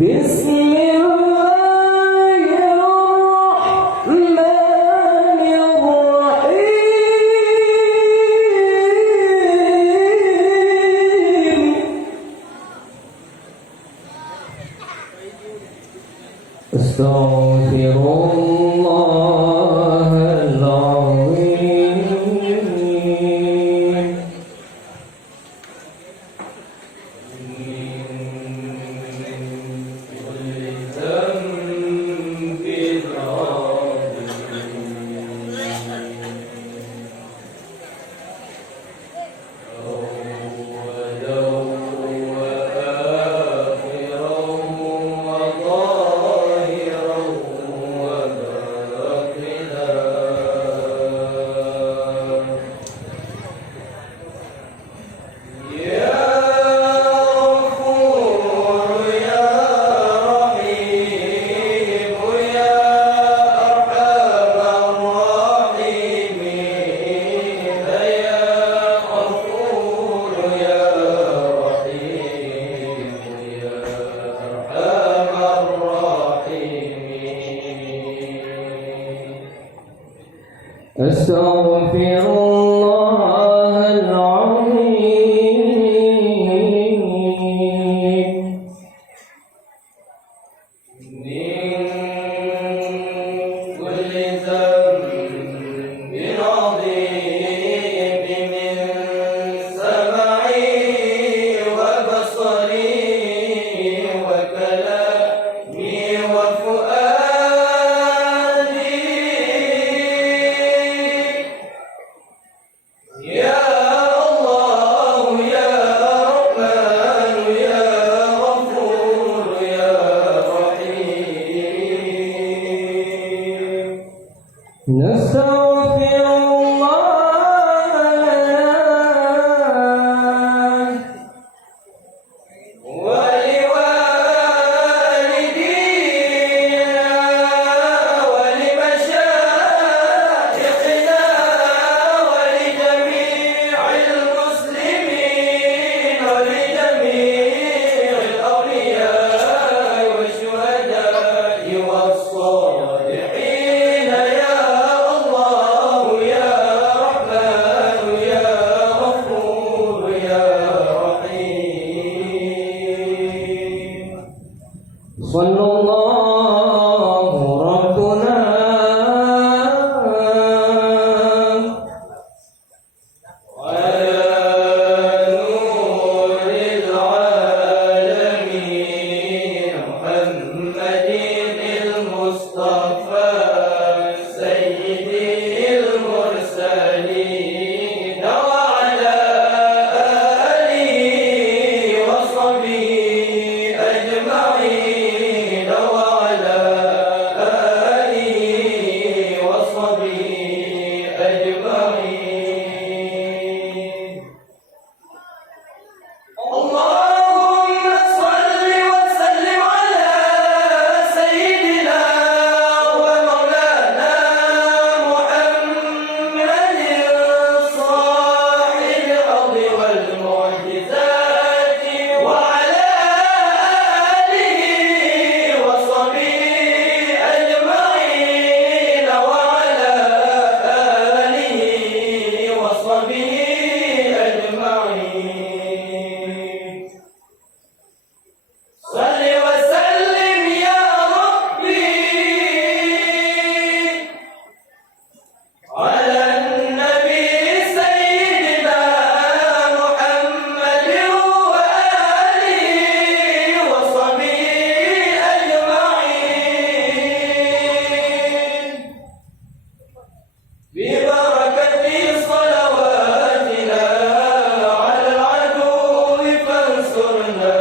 بسم الله الرحمن الرحيم استغفر الله العظيم أستغفر الله العظيم من كل ذنب عظيم من سمعي وبصري وكلامي وفؤادي يا الله يا رحمن يا غفور يا رحيم نستغفر الله ولوالدينا ولمشايخنا ولجميع المسلمين ولجميع الأولياء والشهداء والصالحين يا الله يا رحمن يا غفور يا رحيم صلى الله ربنا على نور العالمين محمد المصطفى سيد المرسلين وعلى آله وصحبه أجمعين وعلى آله وصحبه أجمعين اللهم صل وسلم على سيدنا ومولانا محمد صاحب الأرض والمعجزات وعلى آله وصحبه أجمعين وعلى آله وصحبه أجمعين صل وسلم يا ربي على النبي سيدنا محمد وآله وصحبه أجمعين ببركة صلواتنا على العدو فانصرنا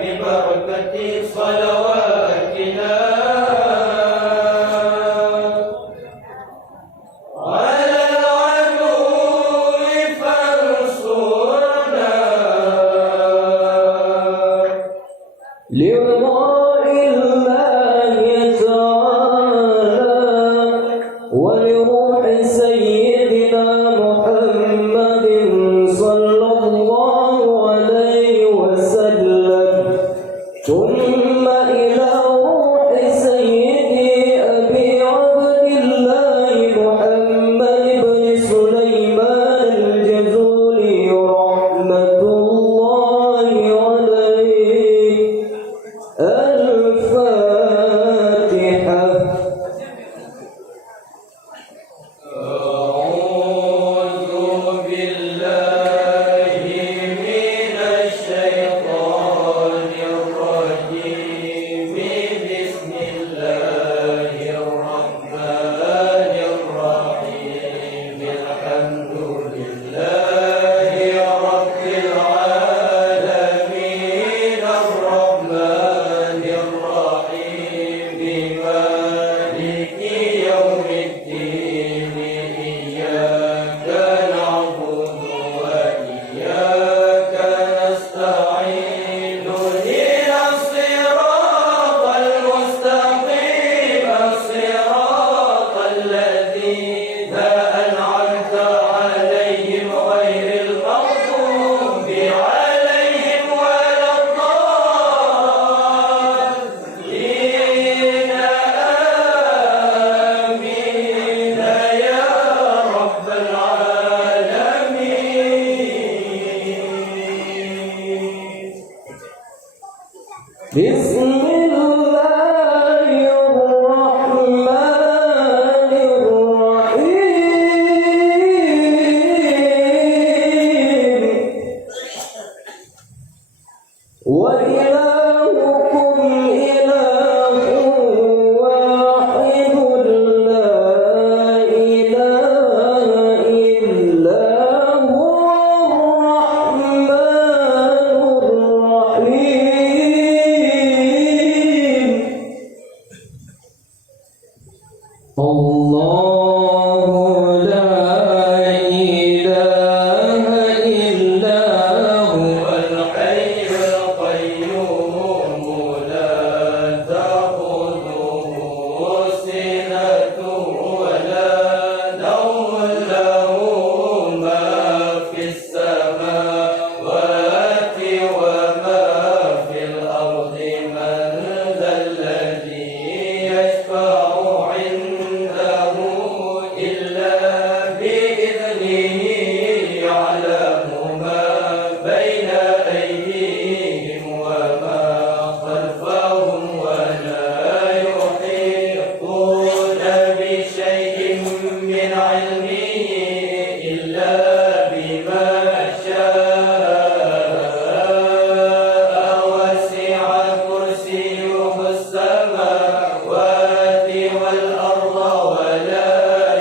ببركة صلواتنا على العدو فانصرنا لرضاء الله تعالى ولروح سيدنا محمد صلى الله عليه وسلم ثم بسم الله الرحمن الرحيم وإلهكم إله واحد لا إله إلا هو الرحمن الرحيم الله لا إله إلا هو الحي القيوم لا تأخذه سنة ولا نوم له ما في السماوات وما في الأرض من ذا الذي يشفع عنده إلا بإذنه يعلم ما بين أيديهم وما خلفهم ولا يحيطون بشيء من علمه إلا بما شاء وسع كرسيه السماوات والأرض ولا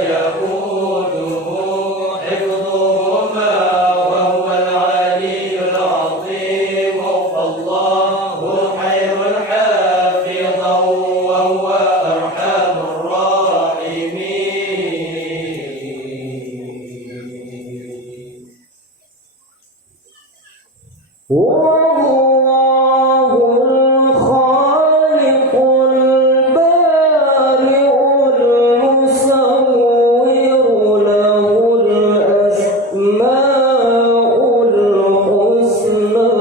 يئوده حفظهما وهو العلي العظيم فالله خير حافظا وهو أرحم الراحمين هو الله الخالق البارئ المصور له الأسماء الحسنى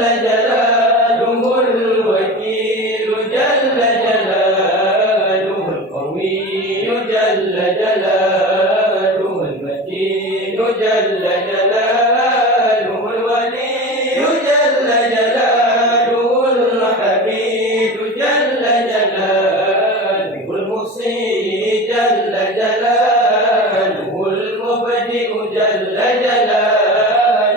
جلاله الوكيل جل جلاله القوي جل جلاله المتين جل جلاله الولي جل جلاله الحميد جل جلاله المحصي جل جلاله المبدئ جل جلاله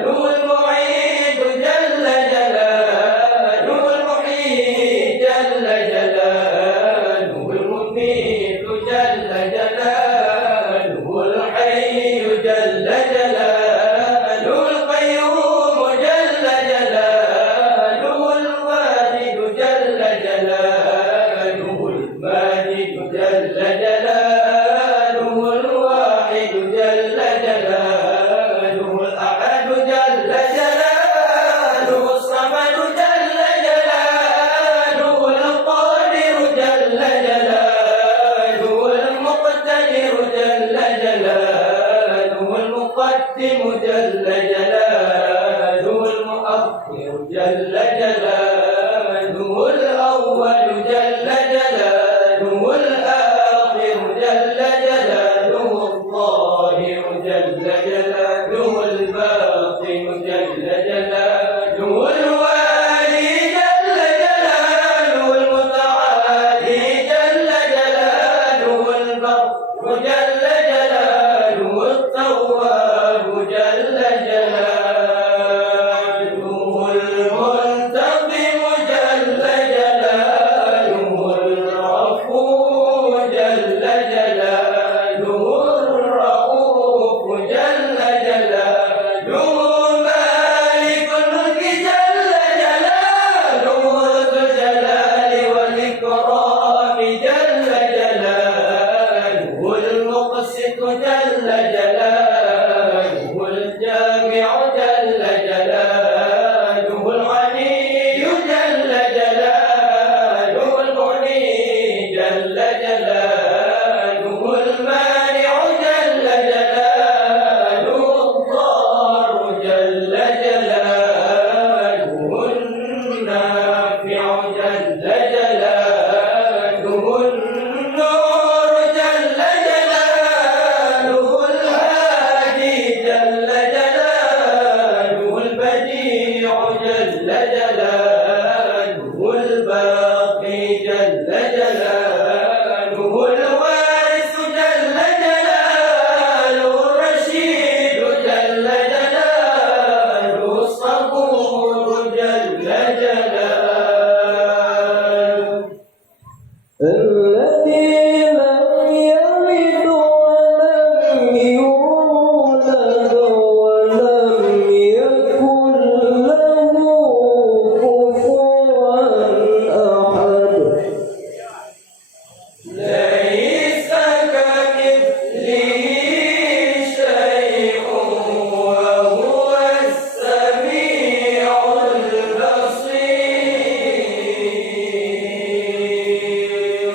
المعيد جل جلاله المحيي جل جلاله المميت جل جلاله الحي جل جلاله القيوم جل جلاله الواحد جل جلاله الماجد جل جلاله الواحد جل جلاله الأحد جل جلاله الصمد جل جلاله القادر جل جلاله المقتدر جل جلاله المقدم جل جلاله المؤخر جل جلاله الأول جل جلاله الآخر جل جلاله الظاهر جل جلاله الباطن جل جلاله الوالي جل جلاله المتعالي جل جلاله البر جل جلاله التواب جل جلاله المنتقم جل جلاله الغفور جل جلاله الرؤوف جل جلاله مالك الملك جل جلاله ذو الجلال والإكرام جل جلاله المقسط جل جلاله الجامع جل جلاله الغني جل جلاله المغني جل جلاله المانع جل جلاله الضار جل جلاله النافع جل جلاله النور جل جلاله الهادي جل جلاله البديع جل جلاله الباقي جل جلاله الوارث جل جلاله الرشيد جل جلاله الصبور جل جلاله الذي لم يلد ولم يولد ولم يكن له كفوا أحد ليس كمثله شيء وهو السميع البصير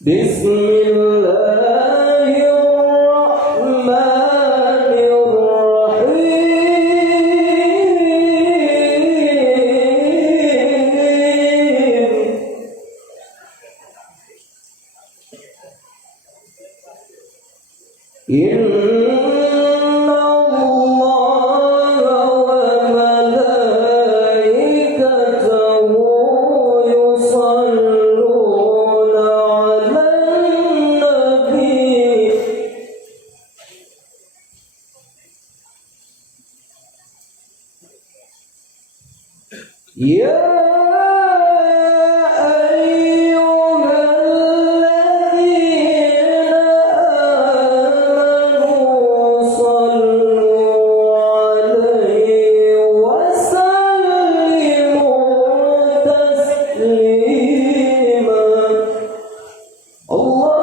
بسم الله الرحمن الرحيم إن الله وملائكته يصلون على النبي يا أيها الذين آمنوا صلوا عليه وسلموا تسليما. الله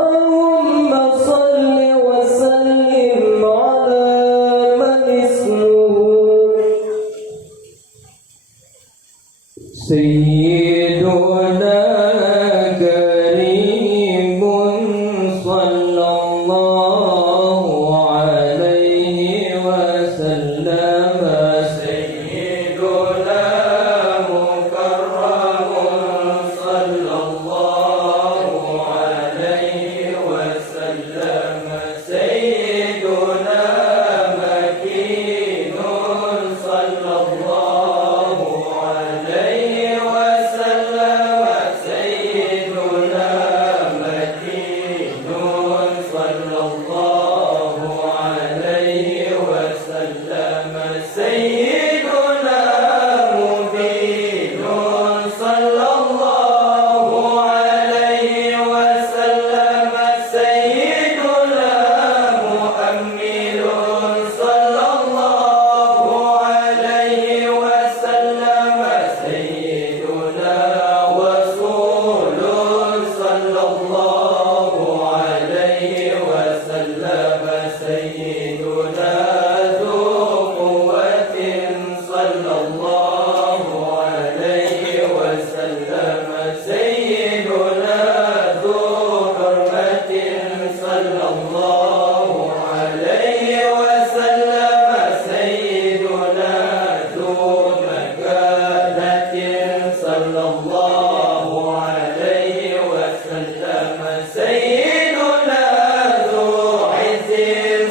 صلى الله عليه وسلم سيدنا ذو مكانة صلى الله عليه وسلم سيدنا ذو عز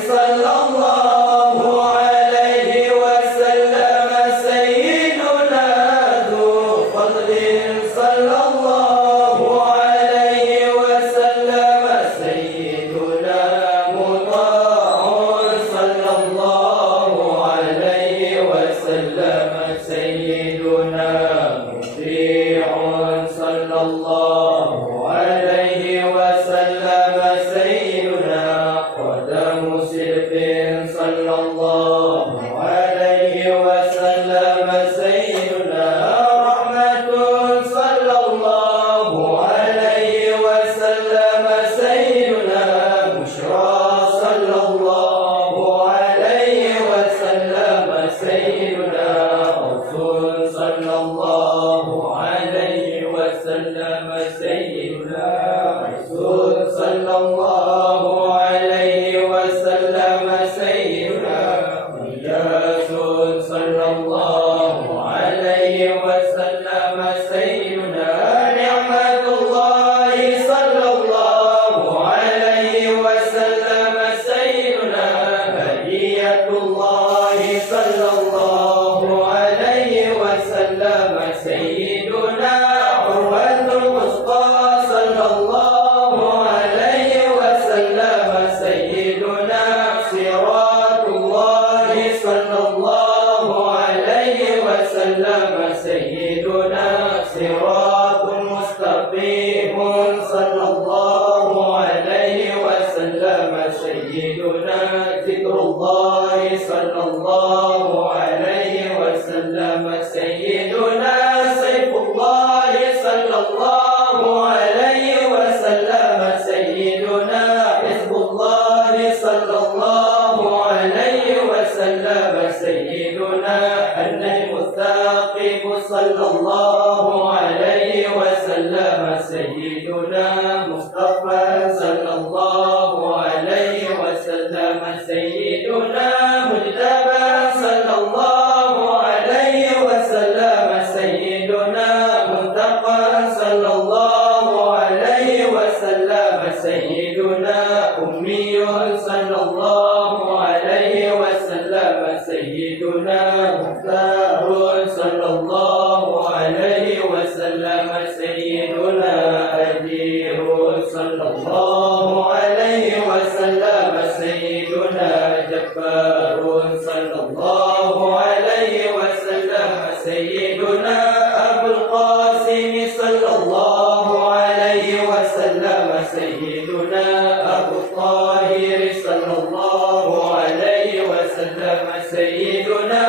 صلى الله عليه وسلم سيدنا ذو فضل صلى الله عليه وسلم سيدنا مطاع صلى الله عليه وسلم سيدنا مطيع صلى الله عليه وسلم سيدنا قدم صدق صلى الله عليه وسلم سيدنا رحمة صلى الله عليه وسلم سيدنا بشرى صلى الله عليه وسلم سيدنا رسول صلى الله عليه وسلم سيدنا رسول صلى الله عليه وسلم سيدنا إياس صلى الله عليه وسلم سيدنا نعمة الله صلى الله عليه وسلم سيدنا هدية الله صلى الله عليه وسلم سيدنا عروة الوثقى صلى الله عليه وسلم سيدنا صراط الله صلى الله عليه وسلم سيدنا صراط مستقيم صلى الله عليه وسلم سيدنا ذكر الله صلى الله عليه وسلم سيدنا سيف الله صلى الله عليه وسلم سيدنا حزب الله صلى الله عليه وسلم سيدنا النجم الثاقب صلى الله عليه وسلم سيدنا مصطفى صلى الله عليه وسلم سيدنا مجتبى صلى الله عليه وسلم سيدنا منتقى صلى الله عليه وسلم سيدنا أمي صلى الله عليه وسلم سيدنا مختار صلى الله عليه وسلم سيدنا أجير صلى الله عليه وسلم سيدنا جبار صلى الله عليه وسلم سيدنا أبو القاسم صلى الله عليه وسلم سيدنا أبو الطاهر صلى الله عليه وسلم سيدنا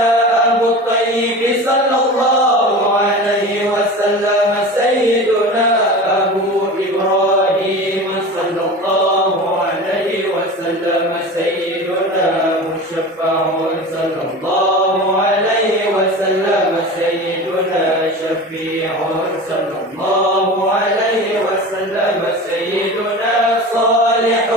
أبو الطيب صلى الله عليه وسلم سيدنا أبو إبراهيم صلى الله عليه وسلم سيدنا مشفع صلى الله عليه وسلم سيدنا شفيع صلى الله عليه وسلم سيدنا صالح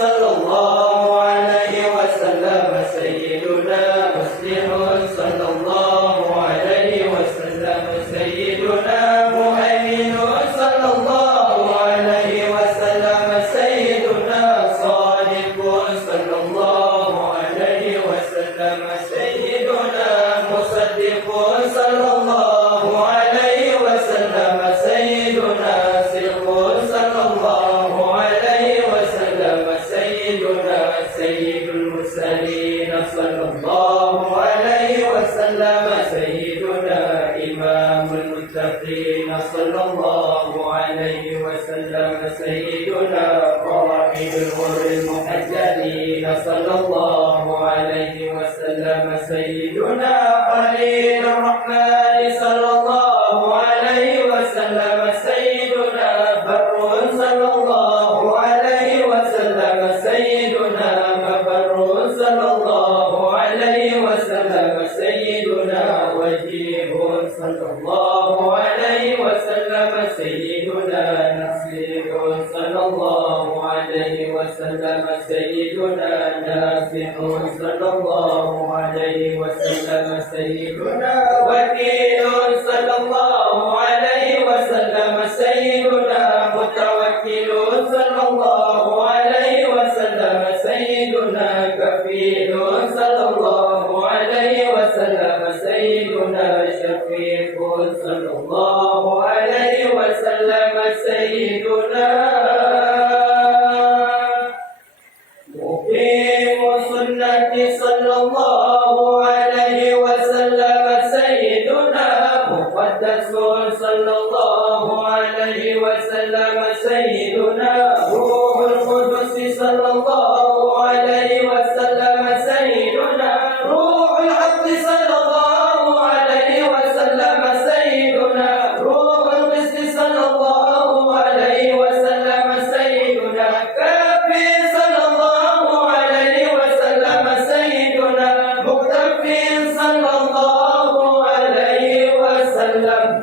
صلى الله عليه وسلم سيدنا مسلم صلى الله عليه وسلم سيدنا مؤمن صلى الله عليه وسلم سيدنا صادق صلى الله عليه وسلم سيدنا مصدق صلى الله عليه وسلم سيدنا صدق صلى الله عليه وسلم سيدنا سيد المرسلين صلى الله عليه وسلم سيدنا إمام المتقين صلى الله عليه وسلم سيدنا قائد الغر المحجلين صلى الله عليه وسلم سيدنا خليل الرحمن صلى الله عليه وسلم سيدنا بر صلى الله عليه وسلم سيدنا مبر صلى الله عليه وسلم سيدنا وجيه صلى الله عليه وسلم سيدنا نصير صلى الله عليه وسلم وسلم سيدنا نافع صلى الله عليه وسلم سيدنا وكيل صلى الله عليه وسلم سيدنا متوكل صلى الله عليه وسلم سيدنا كفيل صلى الله عليه وسلم سيدنا شفيق صلى الله عليه وسلم سيدنا مقيم سنة صلى الله عليه وسلم سيدنا مقدس صلى الله عليه وسلم سيدنا روح القدس صلى الله عليه وسلم سيدنا روح الحق صلى الله عليه وسلم سيدنا روح القسط صلى الله عليه وسلم سيدنا كافي صلى الله عليه وسلم سيدنا مكتفي صلى الله عليه وسلم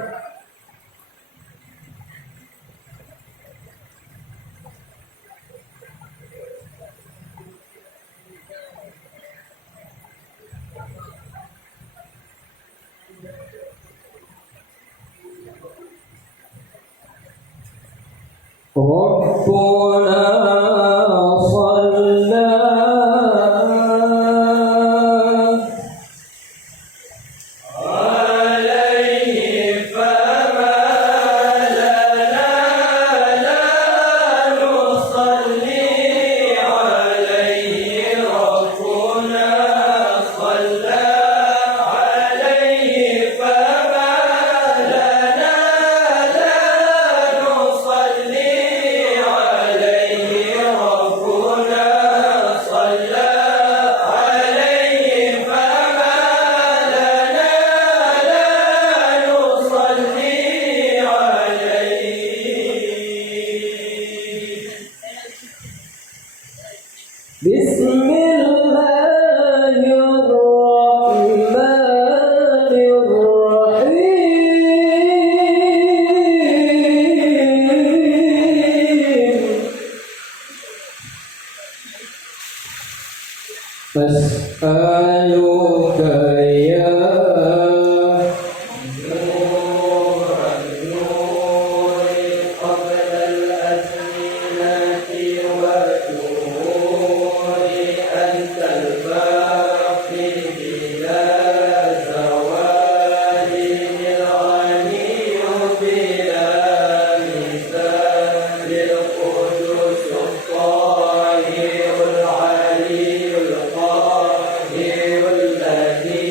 ربنا صلى عليه فما لنا لا نصلي عليه ربنا صلى عليه فما لنا لا نصلي عليه ربنا صلى عليه فما لنا لا نصلي عليه بسم الله الرحمن الرحيم أسألك يا نور النور قبل الأزمنة والدهور أنت الباقي بلا زوال الغني بلا مثال القدس الطاهر العلي القاهر الذي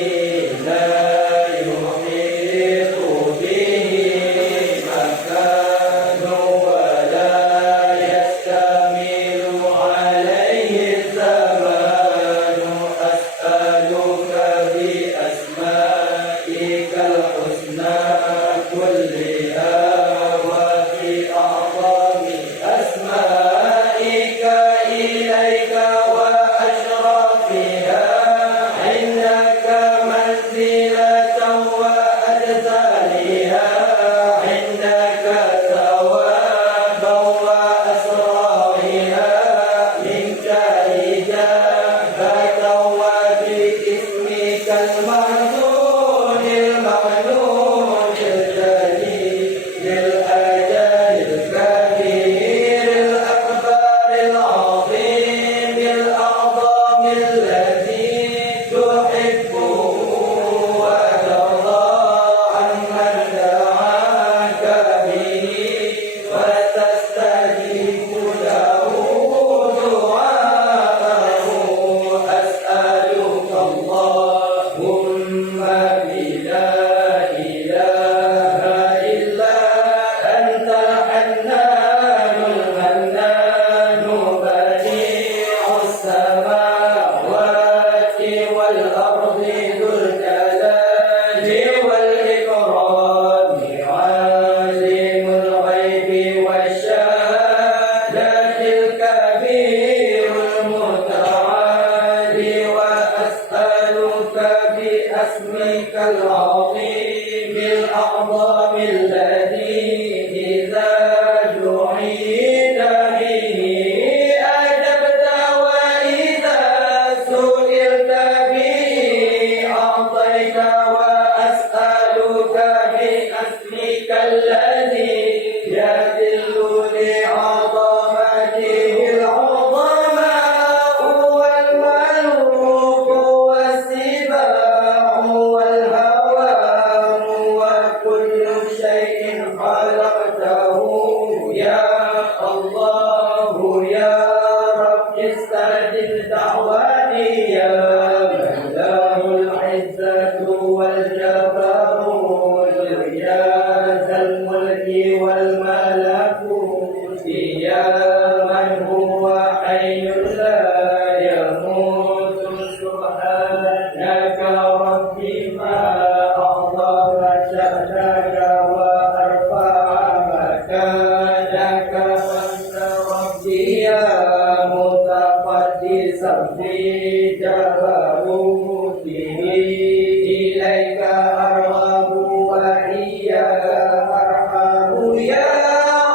استجب دعوتي يا من له العزة والجبروت يا ذا الملك والملكوت يا من هو حي لا يموت سبحانك ربي ما أعظم شأنك وأرفع مكانك وأنت ربي يا متقدسا في جبروته إليك أرغب وإياك أرحم يا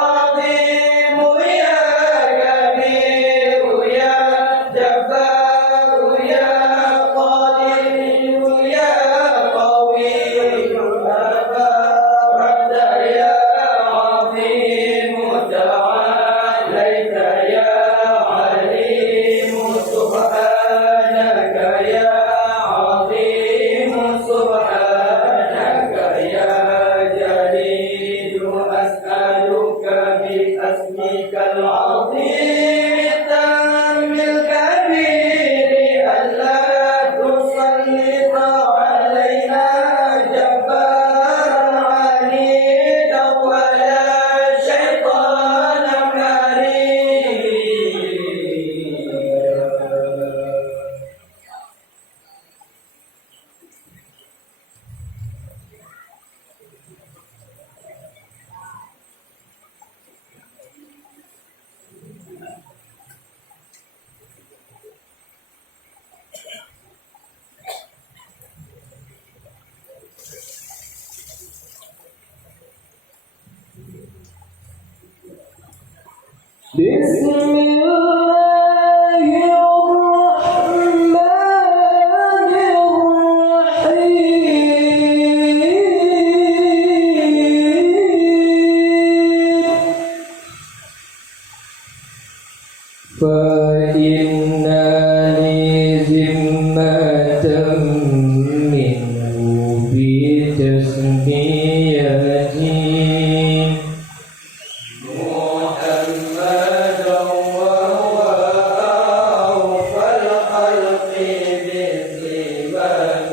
عظيم يا كبير يا جبار يا قادر يا قوي تباركت يا عظيم تعاليت يا عليم سبحانك يا عظيم سبحانك يا جليل أسألك باسمك العظيم التام الكبير ألا تسلط علينا جبارا عنيدا ولا شيطانا مريدا. بسم الله الرحمن الرحيم فإن لي ذمة منه بتسميتي محمد وهو أوفى الخلق بالزمام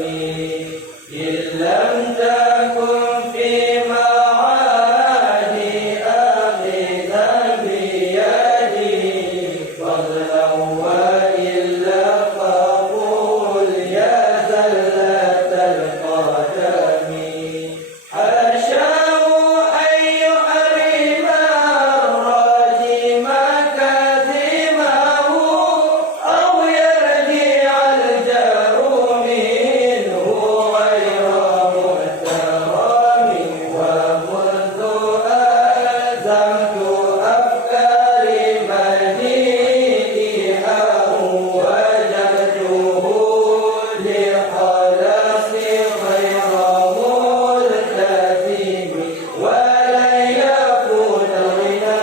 إن لم تكن في معادي آخذا بيدي فضلا وإلا فقول يا زلة القدم حاشاه أن يحرم الراجم كاذبه أو يرجع الجار منه غير محترم ومنذ ألزمت أفكاري مدينها وجدته لخلاص غير ملتزم ولن يفوت الغنى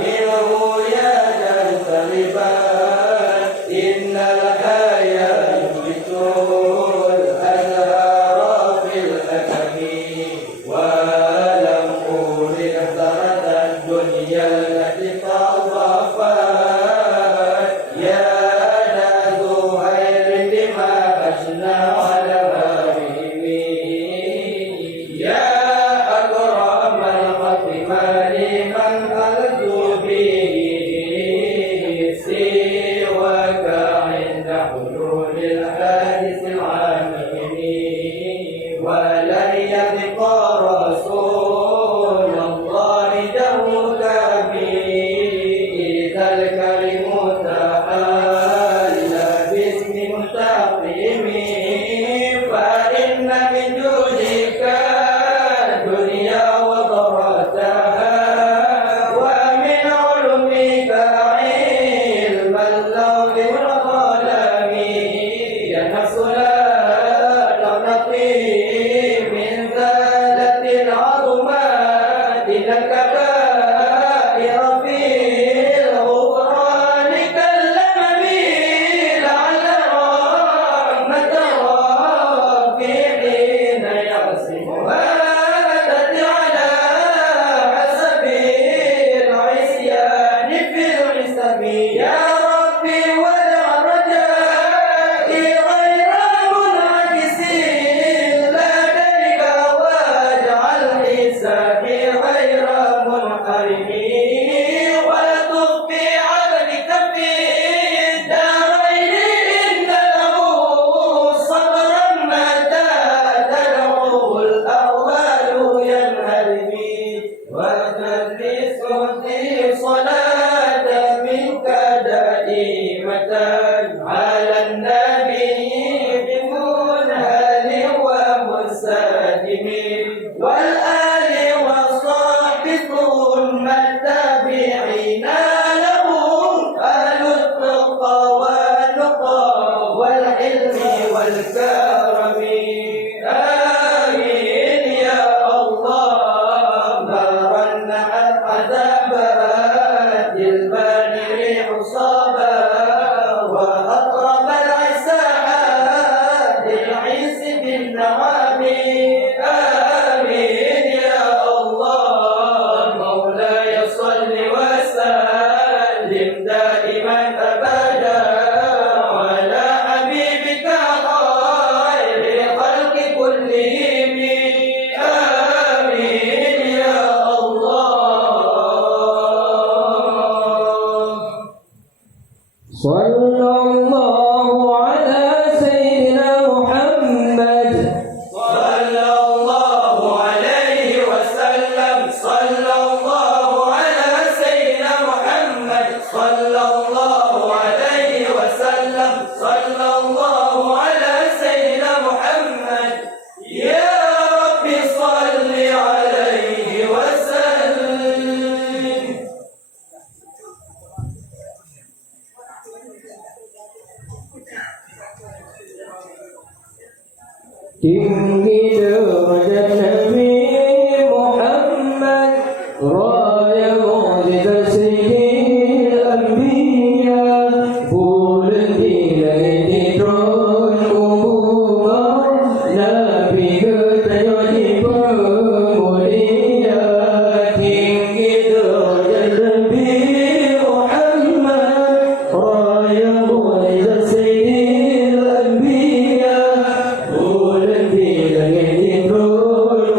منه يدا سلبان إن الحياة ينبت الأزهار في الأكم ولم أولد زهرة الدنيا التي تضافت يا ذو خير بما أجنى على مهمي يا أكرم الخلق لمن أرجو به سواك عند حلول الحادث العامين ولن يبقى رسول الله دمك إذا الكريم تعالى باسم مستقيم فإن من جودك الدنيا وضرتها ومن علمك علم اللوح والقلم يا نفس لا تقنطي من ذلة العظمات الكبائر في الغفران كاللمم لعل رحمة ربي حين يقسمها تأتي على حسب العصيان في العصم يا دائمة على النبي بمنهل ومستدم والآل والصحب ثم التابعين لهم أهل التقى والنقى والعلم والكرم آمين يا الله نارا نعت عذابات البان ريح صبا وأطرب العساحات العز بالنعم آمين يا الله مولاي صل وسلم دائما أبدا على حبيبك خير خلق كلهم آمين يا الله صلى الله على سيدنا محمد صلى الله عليه وسلم صلى الله على سيدنا محمد صلى الله عليه وسلم صلى الله على سيدنا محمد يا رب صل عليه وسلم tinggi derajat Nabi Muhammad raya mukjizat sayyidil anbiya bulan di langit di drone umumah Nabi ketanya di pemulia tinggi derajat Nabi Muhammad raya mukjizat sayyidil anbiya bulan di langit di drone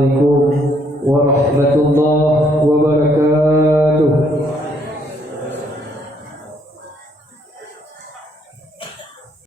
Assalamualaikum warahmatullahi wabarakatuh.